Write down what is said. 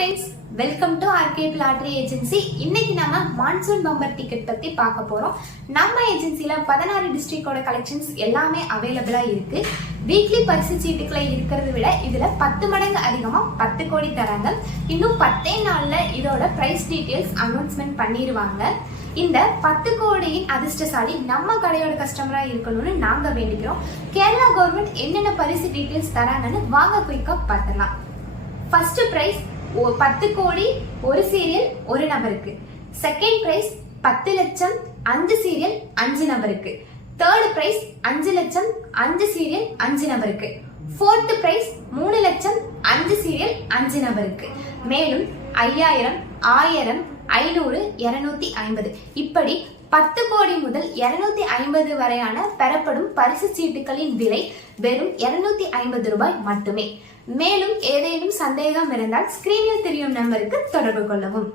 friends, welcome to Arcade Lottery Agency. இன்னைக்கு நாம monsoon bumper ticket பத்தி பார்க்க போறோம். நம்ம ஏஜென்சில 16 டிஸ்ட்ரிக்டோட கலெக்ஷன்ஸ் எல்லாமே அவைலபிளா இருக்கு. வீக்லி பரிசு சீட்டுகளை இருக்கிறத விட இதுல 10 மடங்கு அதிகமா 10 கோடி தராங்க. இன்னும் 10 நாள்ல இதோட பிரைஸ் டீடைல்ஸ் அனௌன்ஸ்மெண்ட் பண்ணிடுவாங்க. இந்த 10 கோடியின் அதிர்ஷ்டசாலி நம்ம கடையோட கஸ்டமரா இருக்கணும்னு நாங்க வேண்டிக்கிறோம். கேரளா கவர்மெண்ட் என்னென்ன பரிசு டீடைல்ஸ் தராங்கன்னு வாங்க குயிக்கா பார்க்கலாம். ஃபர்ஸ்ட் பிரைஸ் 10 கோடி ஒரு சீரியல் ஒரு நபருக்கு. செகண்ட் பிரைஸ் 10 லட்சம் 5 சீரியல் 5 நபருக்கு. தேர்ட் பிரைஸ் 5 லட்சம் 5 சீரியல் 5 நபருக்கு. ஃபோர்த் பிரைஸ் 3 லட்சம் 5 சீரியல் 5 நபருக்கு. மேலும் 5000, 1000, 500, 250 இப்படி 10 கோடி முதல் 250 வரையான பெறப்படும் பரிசு சீட்டுகளின் விலை வெறும் 250 ரூபாய் மட்டுமே. மேலும் ஏதேனும் சந்தேகம் இருந்தால் ஸ்கிரீனில் தெரியும் நம்பருக்கு தொடர்பு கொள்ளவும்.